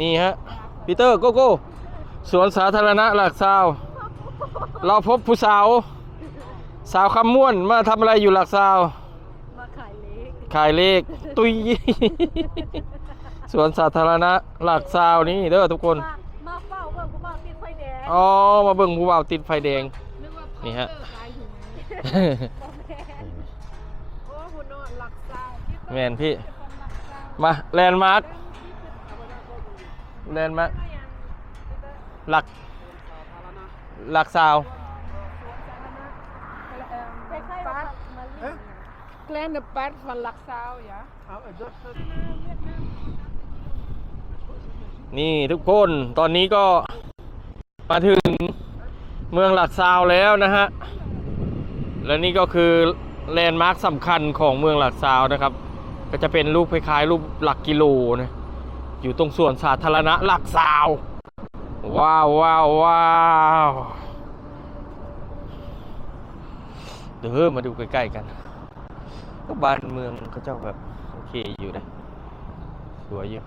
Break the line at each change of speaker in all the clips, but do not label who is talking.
นี่ฮะปีเตอร์โกโก้สวนสาธารณะหลักซาวเราพบผู้สาว สาวคำม่วนมาทำอะไรอยู่หลักซาว
มาขายเล็ก
ขายเลขตุยสวนสาธารณะหลักซาวนี่เด้อทุกคน
มามาเฝ้าเบิ่งผู้บ่าวติดไฟแดง
อ๋อมาเบิ่งผู้บ่าวติดไฟแดง
นึกว่า
นี่ฮะ
ขายถึงโอ้หุ่นนอนหลักซาวที่
แมนพี่มาแลนด์มาร์ค แลนด์มาร์คหลักหลักซาว
คล้ายๆว่ามาเล่น
Kleine part van Laxau, ja.
นี่ทุกคนตอนนี้ก็มาถึงเมืองหลักซาวแล้วนะฮะ และนี่ก็คือแลนด์มาร์คสำคัญของเมืองหลักซาวนะครับ ก็จะเป็นรูปคล้ายๆรูปหลักกิโลนะ อยู่ตรงส่วนสาธารณะหลักซาว ว้าวว้าวว้าวเดี๋ยวมาดูใกล้ๆกัน ก็บ้านเมืองเขาเจ้าแบบ โอเคอยู่นะ สวยอยู่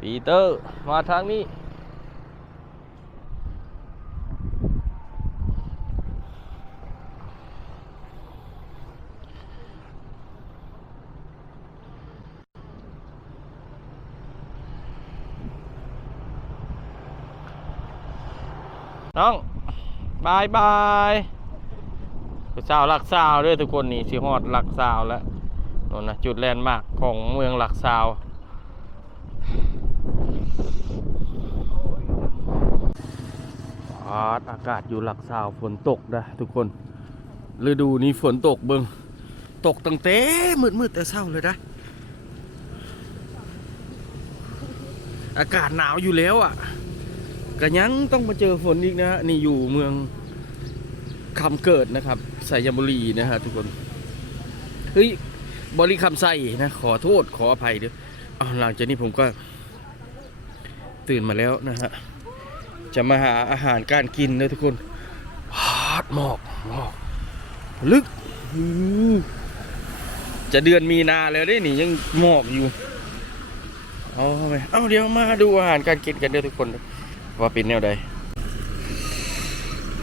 ปีเตอร์ มาทางนี้ น้อง บายบายสาวหลักสาวด้วยทุกคนนี่สิฮอดหลักสาวแล้วน่นนะจุดแลนด์มาร์คของเมืองหลักสาวาดอากาศอยู่หลักสาวฝนตกนะทุกคนฤดูนี้ฝนตกเบิงตกตั้งแต่มืดมืดแต่เช้าเลยนะอากาศหนาวอยู่แล้วอะก็ยังต้องมาเจอฝนอีกนะฮะนี่อยู่เมืองคำเกิดนะครับสายบุรีนะฮะทุกคนเฮ้ยบริคำไซนะขอโทษขออภัยด้วยหลังจากนี้ผมก็ตื่นมาแล้วนะฮะ จะมาหาอาหารการกินนะทุกคนฮาดหมอกหมอกลึกอื้อจะเดือนมีนาแล้วได้นี่ยังหมอกอยู่ เอาเข้าไปเอาเดี๋ยวมาดูอาหารการกินกันเด้อทุกคน ว่าเป็นแนวใด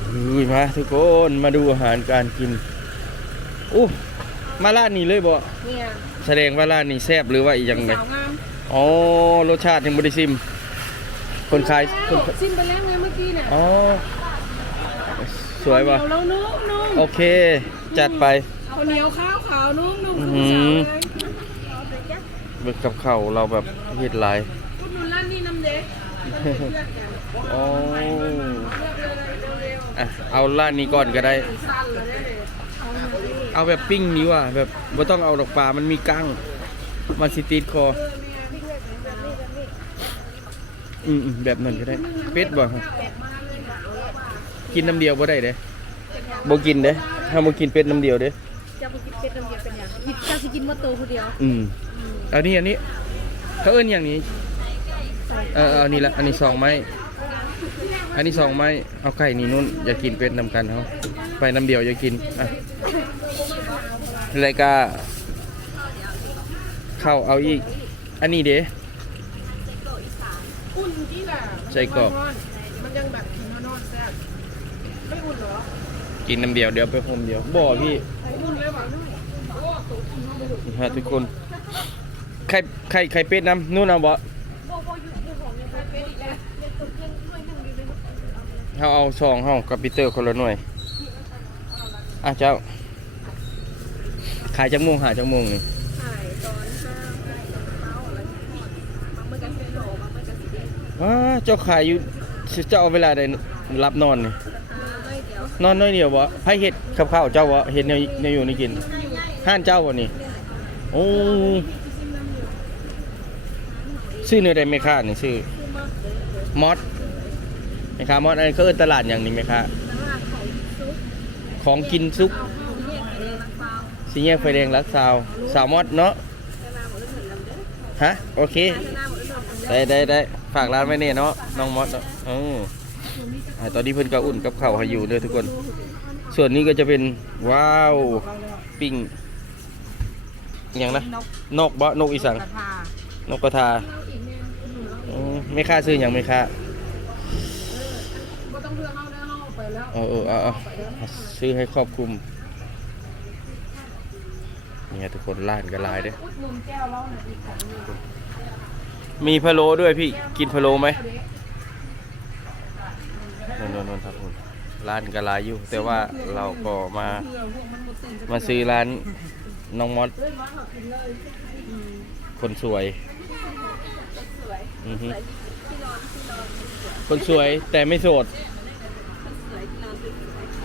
เฮ้ยมาทุกคนมาดูอาหารการกินโอ้มาร้านนี้เลยบ่
เนี่ย
แสดงว่าร้านนี้แซ่บหรือว่าอีกอย่างไง
สาวงาม
อ๋อรสชาติยังบริซิม คนขายคน
ชิมไปแล้วไงเมื่อกี้เนี่ย
อ๋อสวยป่ะ
ข้าวเหนีแล้วนุ่มนุ่ม
โอเค จัดไป
ข้าวเหนียวข้าวขาวนุ่มนุ่ม
อื้อ
คือ
หือ
สาวเลย
เบิกกับข้าวเราแบบเฮ็ดหลาย
คุณหนุนร้านนี้น้ำเด็ก
อ๋ออะเอาร้านนี้ก่อนก็ได้
สั้นเลยเนี่ย
เอาแบบปิ้งนี้ว่ะแบบไม่ต้องเอาดอกปลามันมีกั้งมันสิติดคอ อืมอืมแบบนั้นก็ได้เป็ดบ่ฮะกินน้ำเดียวบ่ได้เด้บ่กินเด้ถ้าบ่กินเป็ดน้ำเดียวเด้
จะไปกินเป็ดน้ำเดียวเป็นหยังกินจะสิกินมะตูคนเดียว
อืมอันนี้อันนี้เขาเอิ้นอย่างนี้เออเอาอันนี้ละอันนี้สองไม้อันนี้สองไม้เอาไก่นี่นุ่นอย่ากินเป็ดนำกันเขาไปน้ำเดียวอย่ากินอะแล้วก็เข้าวเอาอีก อันนี้เด้
อุ่นที่แหละ
ใส่กรอบ
มันยังแบบกินนอนๆแซ่บไม่อุ่นเหรอ
กินน้ำเดียวเดี๋ยวไปพรมเดียวบ่พี่
อุ่นเลยว่ะนุ่มโอ้ตกกินเข้าไป
นี่ฮะทุกคนไข่ไข่ไข่เป็ดน้ำนู่นเอาบ่เขาเอาซองเฮากับปีเตอร์คนละหน่วยอะเจ้าขายจังมงหาจังมงนี่ ว้าเจ้าขายอยู่เจ้าเอาเวลาใดรับนอนนี่
ยน
อนน้อยเดียวบ่ไผเฮ็ดกับข้าวเจ้าบ่เฮ็ดแนวแนวอยู่นี่กินห้านเจ้าบ่นี่โอ้ชื่อเนื้อใดไหมคะนี่ชื่อมอสไหมคะมอสอันนี้เขาเอิ้นตลาดอย่างนี้ไหมคะ
ของ
กินซุก
เอาเข้าเรียกไปเลยรักเปล่า
สีแยกไฟแดงรักสาวสาวมอสเนาะฮะโอเค ได้ได้ได้ฝากร้านไว้เนี่ยเนาะน้องมอสเนาะเอออ่าตอนนี้เพิ่นก็อุ่นกับข้าวให้อยู่เด้อทุกคน ส่วนนี้ก็จะเป็นว้าวปิ้งอหย่างนะ
นก
บ่นกอีสัง
น
กกระทาอืมไม่ค่าซื้ออย่างไม่ค่า
เออเออ
เออเออเอาเอาซื้อให้ครอบคลุมเนี่ยทุกคนร้านก็หลายเด้อ มีพะโล้ด้วยพี่กินพะโล้ไหมนนนนครับผมร้านก็หลาอยู่แต่ว่าเราก็มา
มา
ซื้อร้านน้องมอสคนสวยคนสวยแต่ไม่โสด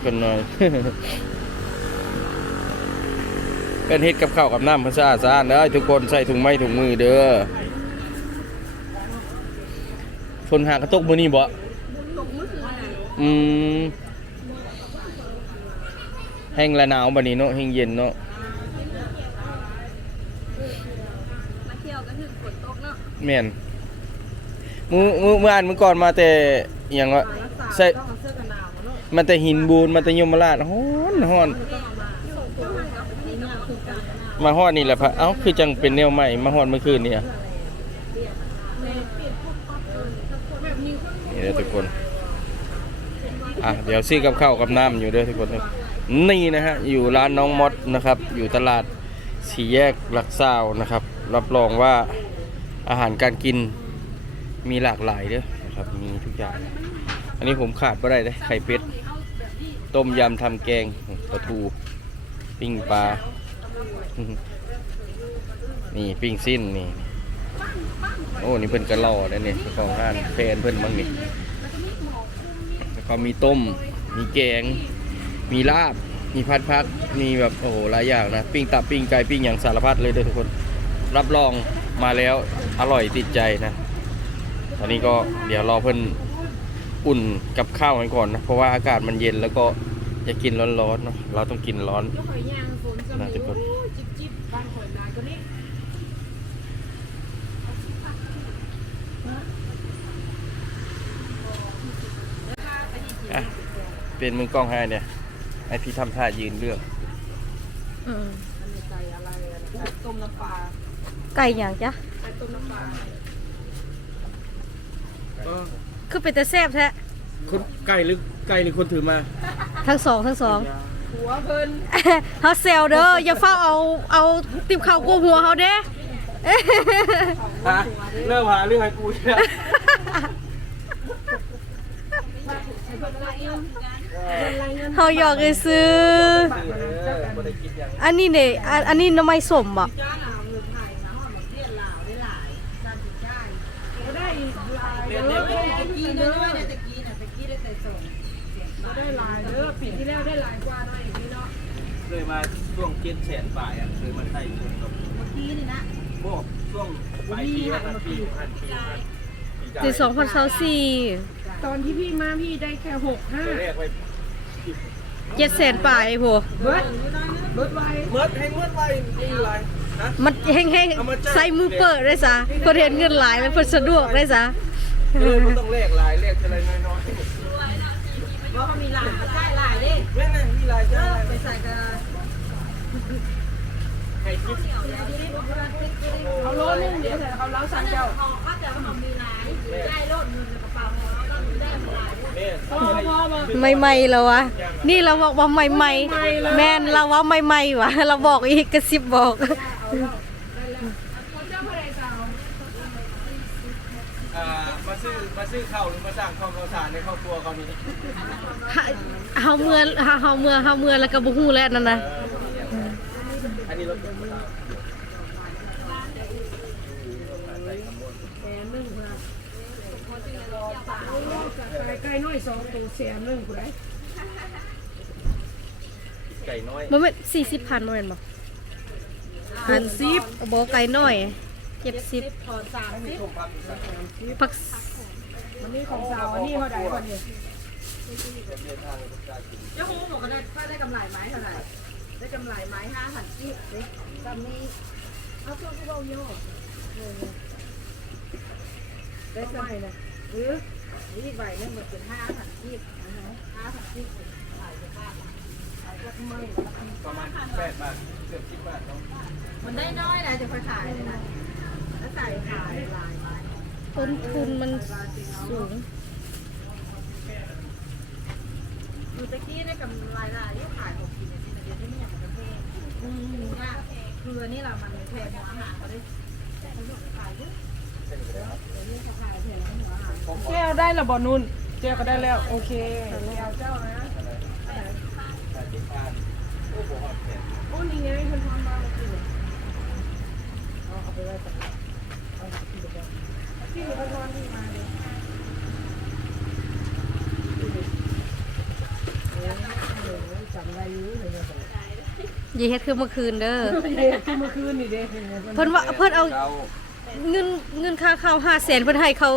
คนน้อยเป็นเฮ็ดกับข้าวกับน้ำเพื่อสะอาดสะอาดเด้อทุกคนใส่ถุงไม้ถุงมือเด้อ นหากระตกมื้อนี้บ่
ตกเมื่อคืนน่ะ
อืมแห้งและหนาวบัดนี้เนาะแห้งเย็นเนาะ
มาเที่ยวก็ถึงฝนตกเนาะ
แม่นมือมือเมื่ออ่านมื้อก่อนมาแต่อหย่างว่า
รักษา
ใส่
ต้องเอาเสื้อกันหนาวมาเนาะ
มาแต่หินบูนมาแต่ยมราชฮ้อนฮ้อน
ก็เอามาส่งตัวให้กับนี่เนี่ยคือการ
มาฮอดนี่แหละพะเอ้าคือจังเป็นแนวใหม่มาฮอดเมื่อคืนเนี่ย
แบบมีคน
นี่ เด้อทุกคนอะเดี๋ยวซื้อกับข้าวกับน้ำอยู่เด้อทุกคนเด้อนี่นะฮะอยู่ร้านน้องมดนะครับ อยู่ตลาดสี่แยกหลักซาวนะครับ รับรองว่าอาหารการกินมีหลากหลายเด้อนะครับมีทุกอย่าง อันนี้ผมขาดไม่ได้เลยไข่เป็ดต้มยำทำแกงปลาทูปิ้งปลานี่ปิ้งสิ้นนี่ โอ้นี่เพิ่นกระล่อได้เนี่ยของร้านแฟนเพิ่นบ้างนี่แล้วก็มีต้ม มีแกง มีลาบ มีพัดพักมีแบบโอ้โหหลายอย่างนะปิ้งตับปิ้งไก่ปิ้งอย่างสารพัดเลยเด้อทุกคน รับรองมาแล้วอร่อยติดใจนะตอนนี้ก็เดี๋ยวรอเพิ่นอุ่นกับข้าวกันก่อนนะเพราะว่าอากาศมันเย็นแล้วก็จะกินร้อนๆเนาะเราต้องกินร้อน
นะ
น่าจะ
มี
กด
โอ้จิบจิบบ้านข่อยนายก็นี่
อะ เป็นมือกล้องให้เนี่ยไอพี่ทำท่ายืนเลือก
อืม
อันนี้ไก่อะไรอะไก่ต้มน้ำปลา
ไก่อย่างจ้ะ
ไก่ต้มน้ำปลา
คือเป็นแต่แซ่บแท้
คนไก่หรือไก่หรือคนถือมา
ทั้งสองทั้งสอง
หัวเพิ่น
เฮาเซลเด้ออย่าเฝ้าเอาเอาติบข้าวกูหัวเฮาเด้
ฮะเริ่มหาเรื่องให้กูแล้ว
เฮาหยอกให้ซื้ออันนี้เนี่ยอันนี้น้ำไม้สมบ่
จ้าหนาวเมืองไทยนะฮอดมาเตี้ยลายจานสิจ่ายก็ได้ลายเด้อตะกี้น้อยๆเนี่ยตะกี้น่ะตะกี้ได้แต่ส่งก็ได้หลายเด้อปีที่แล้วได้ลายกว่าน่อยอย่างนี้เนาะ
เคยมาช่วงเจ็ดแสนฝ่ายอะเคยมาไทยช่วงกับ
เมื่อกี้นี่นะ
พวกช่วงปลายปีพันปีพันปีพันปี
ปี2024
ตอนที่พี่มาพี่ได้แค่หกห้า
เคยแรกไป
7แสนปลายโพ
เบิดเบิดไว้
เมิดให้เมิดไว้นี่ไรนะ
มันแห้ง
เอามาจ้าง
ๆใส่มือเปิดได้ซะเพิ่นเห็นเงินหลายแล้วเพิ่นสะดวกได้ซะ
เออมันต้องแลกลายแลกอะไรน้อย
ว่าเขามีหลายก็ได้หลายเด้
ๆแม่นๆมีลายจ้า
ไปใส่กัน
ให้ทิป
เอาโลนึงเดี๋ยวเขาเล้าสั่งเจ้า
แม่
พอพอมา
ใหม่ๆแล้ววะ นี่เราบอกว่าใหม่ๆแม่นเราว่าใหม่ๆวะ เราบอกอีกกระซิบบอก
อ่ามาซื้อมาซื้อข้าวหรือมาสร้างข้าวข้าวสารในครอบครัวเขานี่
เฮาเมื่อเฮาเมื่อเฮาเมื่อแล้วก็บ่ฮู้แล้วนั่นน่ะ
อันนี้รถ
ไก่ไก่น้อยสองตัวแสนหนึ่งกูได้
ไก่น้อย
บ่แม่น40,000บ่แม่นบ่
หันซิป
บ่ไก่น้อย70
พอสามซิป
ผัก
วันนี้ของสาวอันนี้เท่าไหร่วันนี้เจ้าของบอกกันได้ถ้าได้กำไรไม้เท่าไหร่ได้กำไรไม้ห้าพันซิปเลยจำนี้เอาเครื่องที่เราโยกได้สมัยนะ เออนี่ใบนึงมันเป็นห้าพันกีบห้าพันกีบขายจะบ้าขายก็ไม่
ประมาณแปดบาทเกือบสิบบาทเนาะ
มันได้น้อยนะจะไปขายเลยนะแล้วใส่ขายลาย
ต้นทุนมันสูง
คือตะกี้ได้กำไรลายที่ขายหกกินเนี่ยเดี๋ยวที่เนี่ยมันจะแพงอืมเนี่ยคือนี่แหละมันแพงหัวอาหารเขาได้เขาขายเยอะ แก้
วได้และบ่นุ่นแก้วก็ได้แล้ว โอเค
แก้วเจ้านะ
โอ้
นี่ไงคนทำมาคือ
เอาเอาไปไว้ก่อนเอาไปกินก่อน
ที่เขาทำนี่มาเลย
ยีเฮ็
ดคือเมื่อคืนเด้อ
เด็กที่เมื่อคืนนี่เด็ก
เพิ่นว่าเพิ่นเอา
เรา
เงินเงินค่าข้าว5แสนเพิ่นให้เขา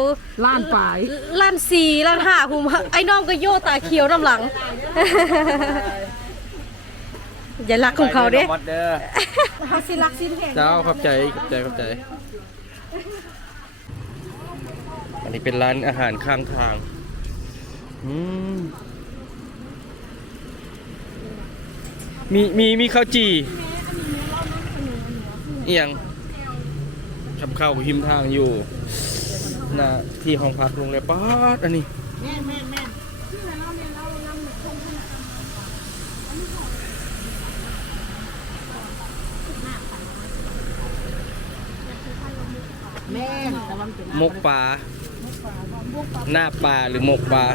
ล้านปลาย
ล้านสี่ล้านห้าภูมิไอ้น้องก็โยตาเขียวน้ำหลัง อย่ารักของเขาเด้
ไปหมดเด้อ
เขาสิรักสิ้นแห่ง
เจ้าขอบใจขอบใจขอบใจ อันนี้เป็นร้านอาหารข้างทางอืมมีมีมีข้าวจี่เอียง ขับเข้าหิมทางอยู่หน้าที่ห้องพักโรงแรมป๊าดอันนี้
แม่แม่แม่แม่แต่ว่ามันเป็น
มกปลาหน้าปลาหรือหมกปลา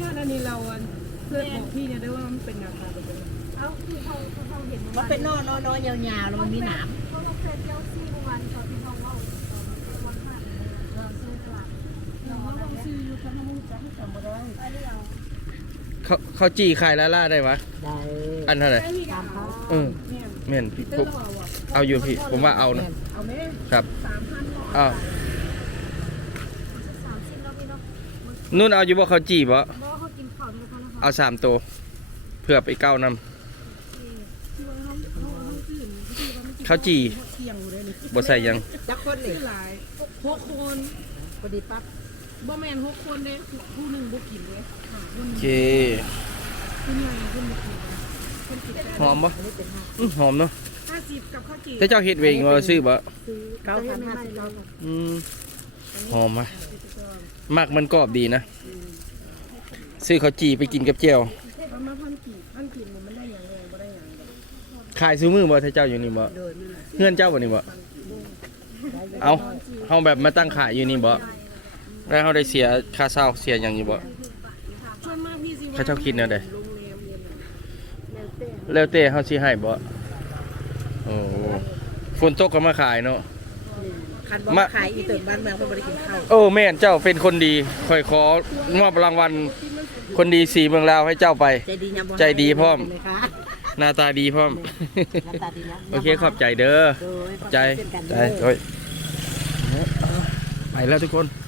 ยอดอันนี้เราอันเพื่อนบอกพี่เนี่ยได้ว่ามันเป็นราคาเป็น
มันเป็นนอนนอนนอนยาวๆแล้วมันมีหนาม
เขาเขาจี่ขายละล่าได้ปะ
ได้
อันเท่าไหร่
ตามเขา
เออแม่นพี่ผมเอาอยู่พี่ ผมว่าเอานะ
เอาไหม
ครับอ้าวนุ่นเอาอยู่บ่เขาจีบ่เอาสามตัวเพื่อไปเก้านำเขาจี บ่ใส่หยัง
จักคนเลย
หลายหกคน
พอดีปั๊บ
บ่แมนหกคนเด้ผู้หนึ่งบ่กินเด้
โอเค
ผู้ใหญ่คนบ่กิน
หอมบ่อื้อหอมเนาะ
ห้าสิบกับข้าวจี่
แต่เจ้าเฮ็ดเองว่าซื้อบ่
เก้าพันห้าสิบเก้าพัน
อืมหอมอะมักมันกรอบดีนะ ซื้อเขาวจีไปกินกับเจียว
ประมาณพันกี่พันกี่มันไม่
ขายซื้อมือบ่ถ้าเจ้าอยู่นี่บ่
โดยไม่หนา
เพื่อนเจ้าบ่นี่บ่เอาเฮาแบบมาตั้งขายอยู่นี่บ่แล้วเฮาได้เสียค่าเช่าเสียหยังอยู่บ่
ส่วนมากพี่สิ
เขาเจ้าคิดแนวใด
โรงแรมเนี่ยนะ
แล้วแต่เฮาสิให้บ่โอ้ฝนตกก็มาขายเนาะ
คันบอก
มา
ขายอีเติมบ้านเมืองเพื่อไม่ได้กินข้าว
โอ้แม่นเจ้าเป็นคนดีค่อยขอมอบรางวัลคนดีสีเมืองลาวให้เจ้าไป
ใจดียามบ่
ใจดีพร้อม
เลยค่ะ
หน้าตาดีพร้อม
หน้าตาดีนะ
โอเคขอบใจเด้อ
โดยขอบ
ใจ
เช่นกัน
ใจ
เด้อ
โอ้ยไปแล้วทุกคน
โ